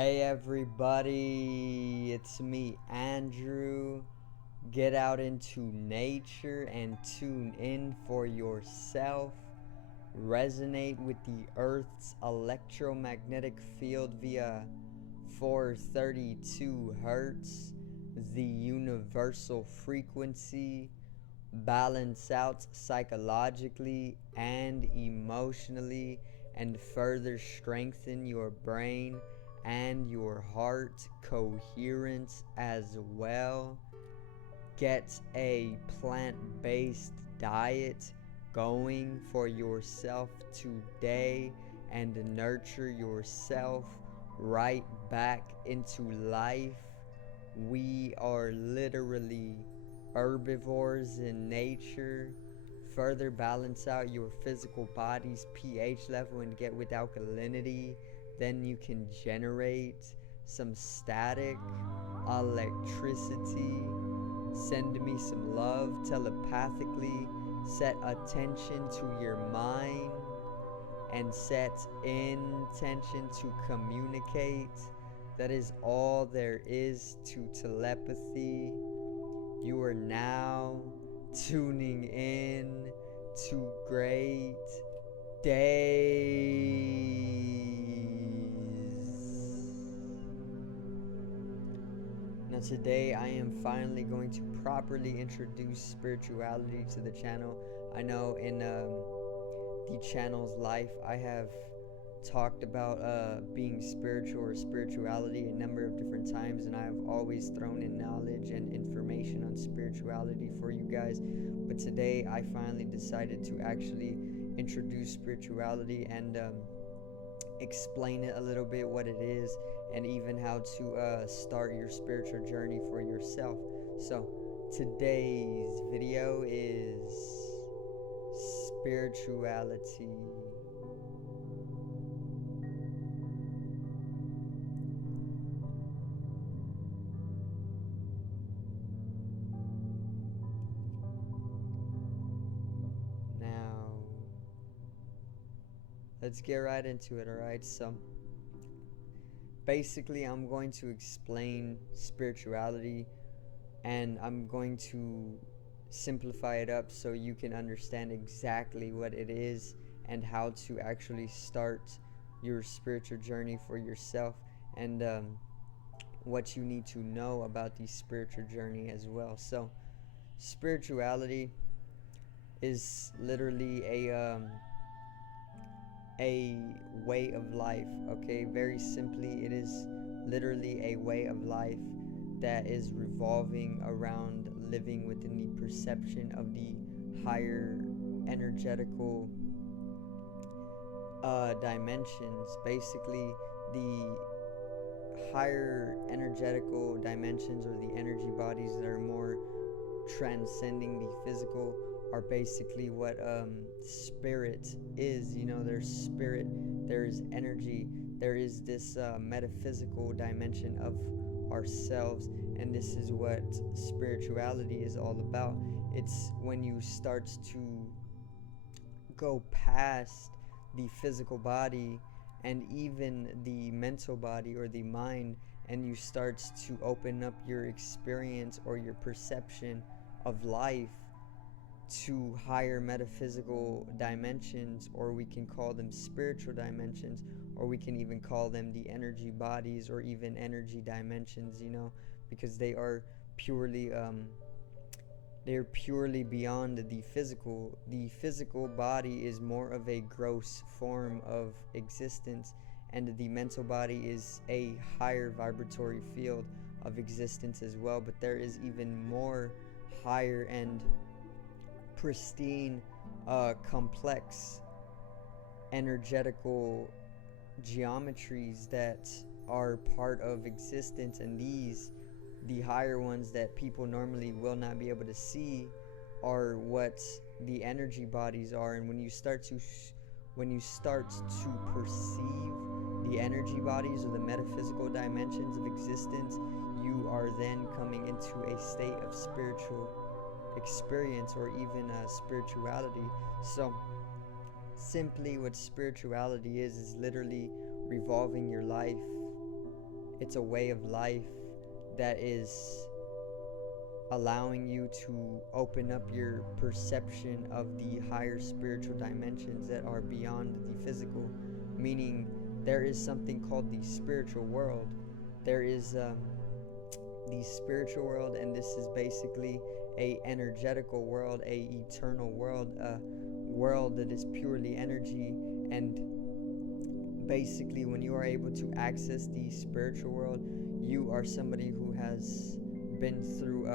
Hey everybody, it's me, Andrew. Get out into nature and tune in for yourself. Resonate with the Earth's electromagnetic field via 432 Hertz, the universal frequency. Balance out psychologically and emotionally, and further strengthen your brain and your heart coherence as well. Get a plant-based diet going for yourself today and nurture yourself right back into life. We are literally herbivores in nature. Further balance out your physical body's pH level and get with alkalinity. Then you can generate some static electricity. Send me some love telepathically. Set attention to your mind and set intention to communicate. That is all there is to telepathy. You are now tuning in to great days. Now today I am finally going to properly introduce spirituality to the channel. I know in the channel's life I have talked about being spiritual or spirituality a number of different times, and I've always thrown in knowledge and information on spirituality for you guys. But today I finally decided to actually introduce spirituality and explain it a little bit, what it is, and even how to start your spiritual journey for yourself. So today's video is spirituality. Now, let's get right into it, alright? So, basically, I'm going to explain spirituality and I'm going to simplify it up so you can understand exactly what it is and how to actually start your spiritual journey for yourself, and what you need to know about the spiritual journey as well. So, spirituality is literally a way of life. Okay, very simply, it is literally a way of life that is revolving around living within the perception of the higher energetical dimensions. Basically, the higher energetical dimensions, or the energy bodies that are more transcending the physical, are basically what spirit is. You know, there's spirit, there's energy, there is this metaphysical dimension of ourselves, and this is what spirituality is all about. It's when you start to go past the physical body and even the mental body or the mind, and you start to open up your experience or your perception of life to higher metaphysical dimensions, or we can call them spiritual dimensions, or we can even call them the energy bodies or even energy dimensions, you know, because they are purely they're purely beyond the physical. The physical body is more of a gross form of existence, and the mental body is a higher vibratory field of existence as well. But there is even more higher and pristine, complex energetical geometries that are part of existence, and these, the higher ones that people normally will not be able to see, are what the energy bodies are. And when you start to perceive the energy bodies or the metaphysical dimensions of existence, you are then coming into a state of spiritual experience, or even spirituality. So simply what spirituality is literally revolving your life It's a way of life that is allowing you to open up your perception of the higher spiritual dimensions that are beyond the physical, meaning there is something called the spiritual world. There is the spiritual world, and this is basically a energetical world, a eternal world, a world that is purely energy. And basically, when you are able to access the spiritual world, you are somebody who has been through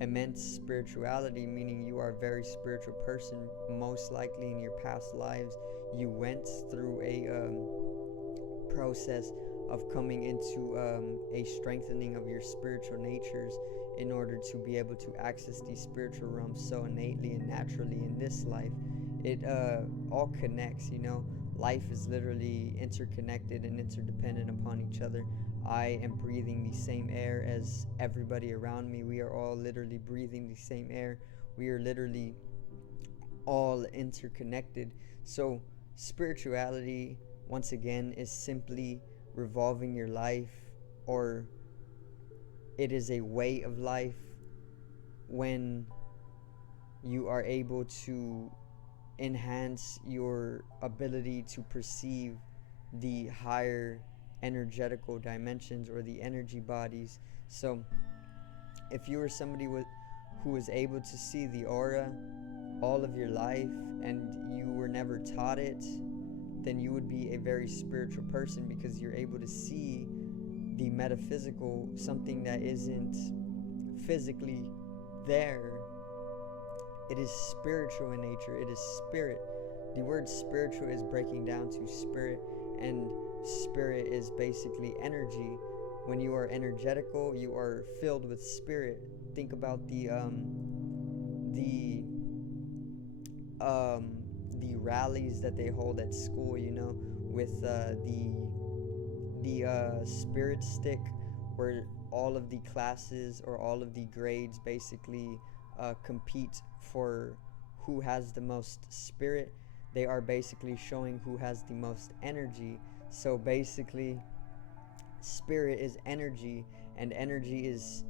immense spirituality, meaning you are a very spiritual person. Most likely in your past lives, you went through a process of coming into a strengthening of your spiritual natures in order to be able to access these spiritual realms so innately and naturally in this life. It all connects, you know. Life is literally interconnected and interdependent upon each other. I am breathing the same air as everybody around me. We are all literally breathing the same air. We are literally all interconnected. So, spirituality, once again, is simply revolving your life, or it is a way of life when you are able to enhance your ability to perceive the higher energetical dimensions or the energy bodies. So if you were somebody who was able to see the aura all of your life and you were never taught it, then you would be a very spiritual person, because you're able to see the metaphysical, something that isn't physically there. It is spiritual in nature. It is spirit. The word spiritual is breaking down to spirit, and spirit is basically energy. When you are energetical, you are filled with spirit. Think about the rallies that they hold at school, you know, with the spirit stick, where all of the classes or all of the grades basically compete for who has the most spirit. They are basically showing who has the most energy. So basically, spirit is energy, and energy is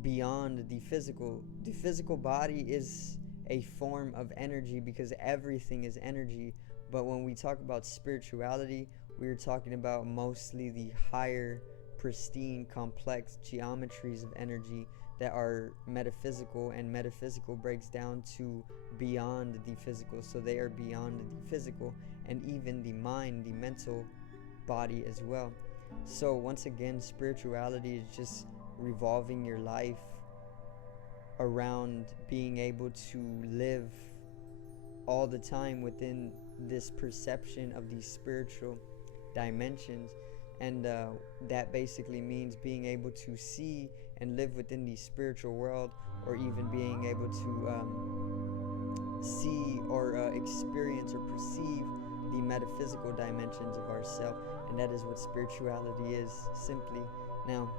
beyond the physical. The physical body is a form of energy because everything is energy. But when we talk about spirituality, we're talking about mostly the higher, pristine, complex geometries of energy that are metaphysical, and metaphysical breaks down to beyond the physical. So they are beyond the physical and even the mind, the mental body as well. So once again, spirituality is just revolving your life around being able to live all the time within this perception of these spiritual dimensions. And that basically means being able to see and live within the spiritual world, or even being able to see or experience or perceive the metaphysical dimensions of ourself. And that is what spirituality is, simply. Now,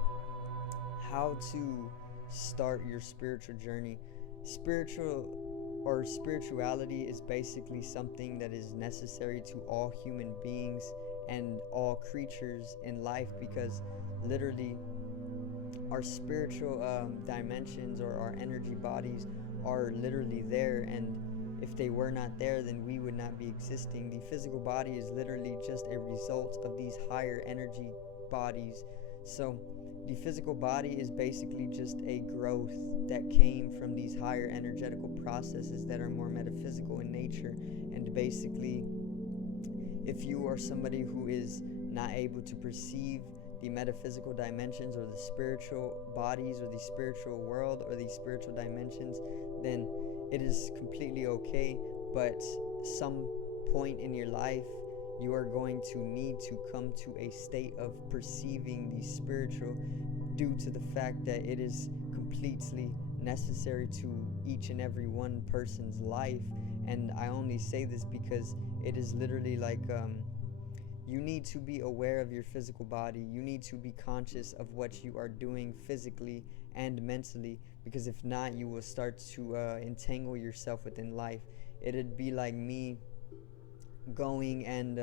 how to start your spiritual journey. Spirituality is basically something that is necessary to all human beings and all creatures in life, because literally our spiritual dimensions or our energy bodies are literally there, and if they were not there, then we would not be existing. The physical body is literally just a result of these higher energy bodies. So the physical body is basically just a growth that came from these higher energetical processes that are more metaphysical in nature. And basically, if you are somebody who is not able to perceive the metaphysical dimensions or the spiritual bodies or the spiritual world or the spiritual dimensions, then it is completely okay. But some point in your life, you are going to need to come to a state of perceiving the spiritual, due to the fact that it is completely necessary to each and every one person's life. And I only say this because it is literally like you need to be aware of your physical body. You need to be conscious of what you are doing physically and mentally, because if not, you will start to entangle yourself within life. It'd be like me going and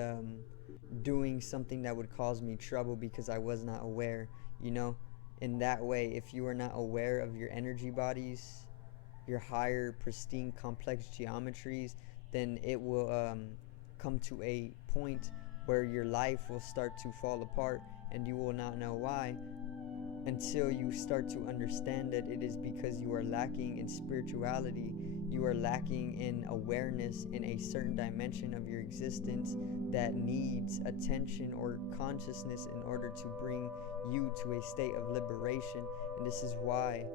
doing something that would cause me trouble because I was not aware, you know. In that way, if you are not aware of your energy bodies, your higher pristine complex geometries, then it will come to a point where your life will start to fall apart, and you will not know why until you start to understand that it is because you are lacking in spirituality. You are lacking in awareness in a certain dimension of your existence that needs attention or consciousness in order to bring you to a state of liberation. And this is why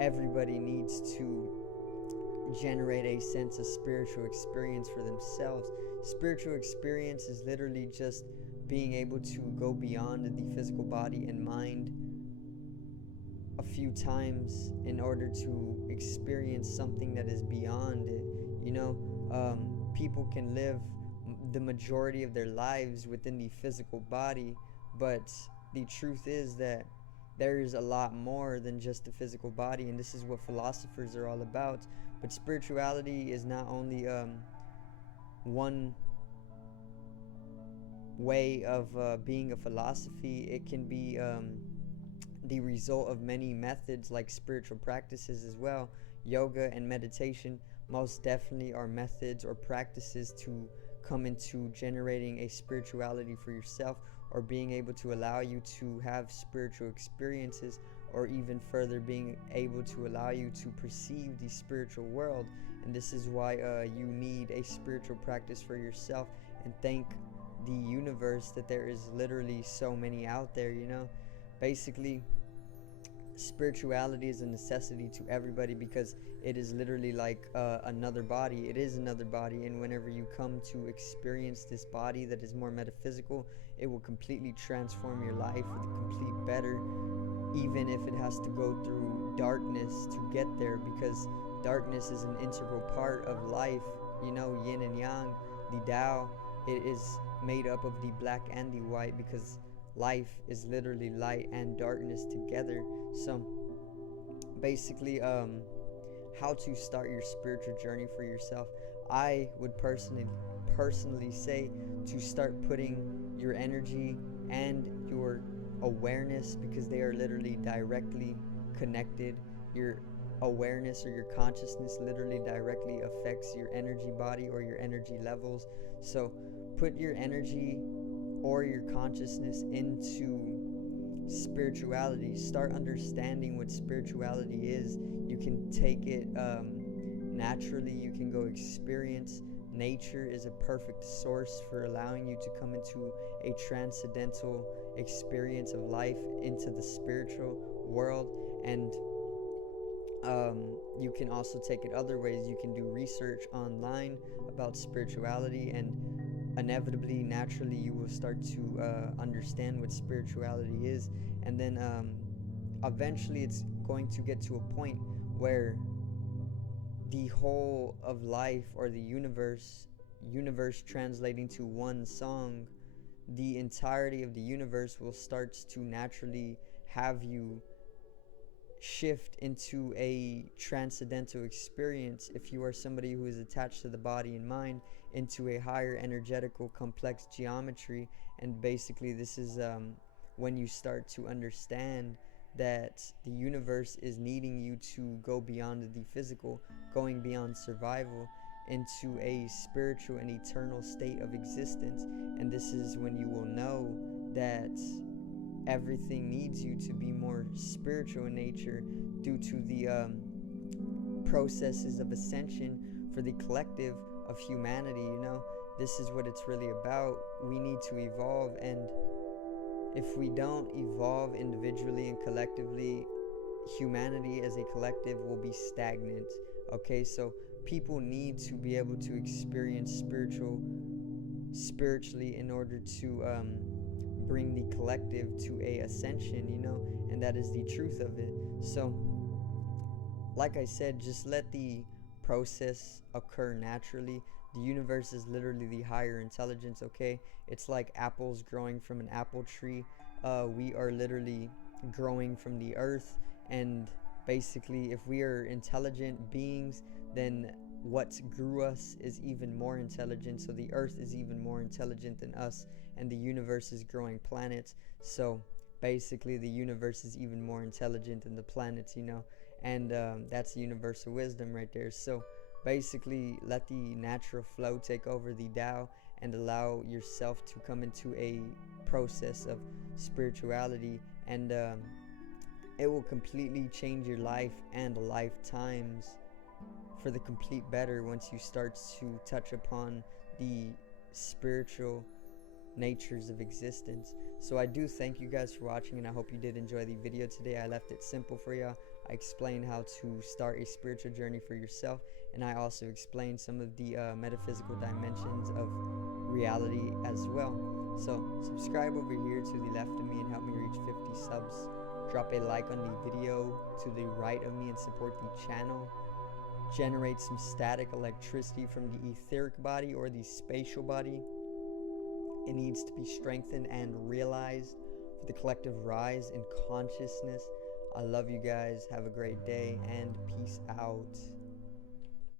everybody needs to generate a sense of spiritual experience for themselves. Spiritual experience is literally just being able to go beyond the physical body and mind a few times in order to experience something that is beyond it. You know, people can live the majority of their lives within the physical body, but the truth is that there is a lot more than just the physical body, and this is what philosophers are all about. But spirituality is not only one way of being a philosophy. It can be the result of many methods like spiritual practices as well. Yoga and meditation most definitely are methods or practices to come into generating a spirituality for yourself, or being able to allow you to have spiritual experiences, or even further being able to allow you to perceive the spiritual world. And this is why you need a spiritual practice for yourself, and thank the universe that there is literally so many out there, you know. Basically, spirituality is a necessity to everybody because it is literally like another body. It is another body, and whenever you come to experience this body that is more metaphysical, it will completely transform your life for the complete better, even if it has to go through darkness to get there, because darkness is an integral part of life. You know, yin and yang, the Tao, it is made up of the black and the white, because life is literally light and darkness together. So basically, how to start your spiritual journey for yourself, I would personally say to start putting your energy and your awareness, because they are literally directly connected. Your awareness or your consciousness literally directly affects your energy body or your energy levels. So put your energy or your consciousness into spirituality. Start understanding what spirituality is. You can take it naturally. You can go experience. Nature is a perfect source for allowing you to come into a transcendental experience of life, into the spiritual world. And you can also take it other ways. You can do research online about spirituality, and inevitably, naturally, you will start to understand what spirituality is. And then eventually it's going to get to a point where the whole of life, or the universe translating to one song, the entirety of the universe will start to naturally have you shift into a transcendental experience. If you are somebody who is attached to the body and mind, into a higher energetical complex geometry. And basically this is when you start to understand that the universe is needing you to go beyond the physical, going beyond survival into a spiritual and eternal state of existence. And this is when you will know that everything needs you to be more spiritual in nature, due to the processes of ascension for the collective of humanity. You know, this is what it's really about. We need to evolve, and if we don't evolve individually and collectively, humanity as a collective will be stagnant. Okay, so people need to be able to experience spiritually in order to bring the collective to a ascension, you know, and that is the truth of it. So like I said, just let the process occur naturally. The universe is literally the higher intelligence. Okay, it's like apples growing from an apple tree. We are literally growing from the earth, and basically if we are intelligent beings, then what grew us is even more intelligent. So the earth is even more intelligent than us, and the universe is growing planets. So basically the universe is even more intelligent than the planets, and that's universal wisdom right there. So basically let the natural flow take over the Tao, and allow yourself to come into a process of spirituality, and it will completely change your life and lifetimes for the complete better once you start to touch upon the spiritual natures of existence. So I do thank you guys for watching, and I hope you did enjoy the video today. I left it simple for y'all. I explained how to start a spiritual journey for yourself, and I also explained some of the metaphysical dimensions of reality as well. So subscribe over here to the left of me and help me reach 50 subs. Drop a like on the video to the right of me and support the channel. Generate some static electricity from the etheric body or the spatial body. It needs to be strengthened and realized for the collective rise in consciousness. I love you guys. Have a great day, and peace out.